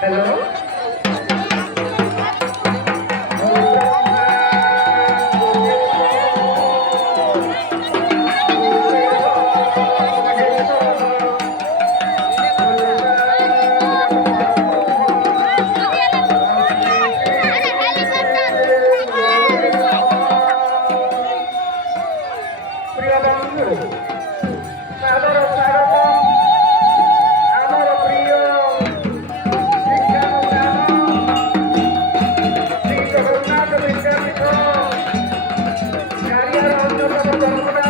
hello প্রিয় বন্ধু সাদর স্বাগত আমার প্রিয় শিক্ষানুষ্ঠান শ্রী জগন্নাথ বিদ্যাপীঠ কারিয়ার অন্যতম কর্মদাতা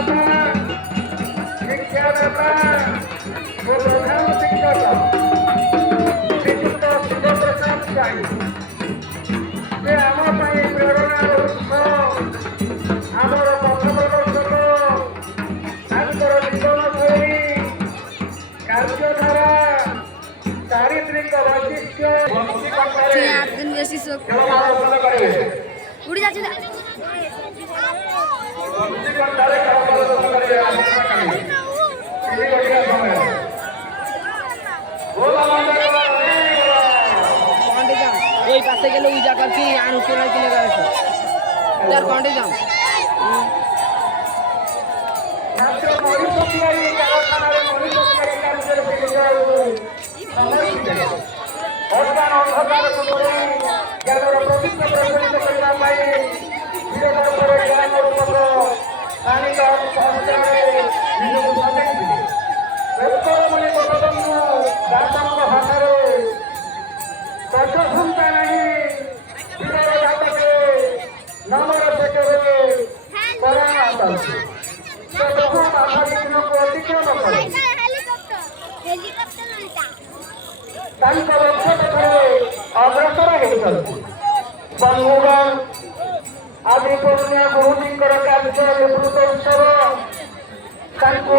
শিক্ষাদাতা ও প্রধান শিক্ষক শ্রীযুক্ত শিবপ্রসাদ সাই যে ଆମ ପାଇଁ ପ୍ରେରଣାର ଉତ୍ସ ଆମର ପଥ ପ୍ରଦର୍ଶକ ତାଙ୍କର ଜୀବନଶୈଳୀ କାର୍ଯ୍ୟଧାରା ଚାରିତ୍ରିକ ବୈଶିଷ୍ଟ୍ୟ ଖେଳ କରିବେ उड़ी जाती है ଘଣ୍ଟାରେ ଖେଳ ପ୍ରଦର୍ଶନ କରିବେ ওই পাশে গেলে ওই জায়গার কি আনুষ্ঠানিক কিনে গেছে তার কন্টে যাও মাত্র মଣିଷ ତିଆରି କାରଖାନାରେ ମଣିଷ ତିଆରି କାର୍ଯ୍ୟରେ ବର୍ତ୍ତମାନ ଅନ୍ଧକାରକୁ ଦୂରେଇ ଜ୍ଞାନର ପ୍ରକୃତ ପ୍ରଚଳିତ କରିବା ପାଇଁ ଧୀରେ ଜ୍ଞାନ ରୂପକ ସ୍ଥାନିକ ସହଚାରରେ ନିଜକୁ ସଜାଇଥିଲେ ଉତ୍ତରମଣି ବଙ୍ଗବନ୍ଧୁ ଦାସଙ୍କ ଭାଷାରେ ଗଛଖୁଣ୍ଟା ନାହିଁ ବିଲର ଜାତକେ ନମର ସେକରେ ପରାଣ ଆସନ୍ତି ସେ ବହୁ ବାଧା ବିଘ୍ନକୁ ଅତିକ୍ରମ କରେ ତାଙ୍କ ଲକ୍ଷ୍ୟ ପଥରେ ଅଗ୍ରସର ହେଉଛନ୍ତି ବନ୍ଧୁଗଣ ଆଜି ପୁଣ୍ୟ ଗୁରୁଜୀଙ୍କର କାର୍ଯ୍ୟ ନିବୃତ୍ତ ଉତ୍ସବ ତାଙ୍କୁ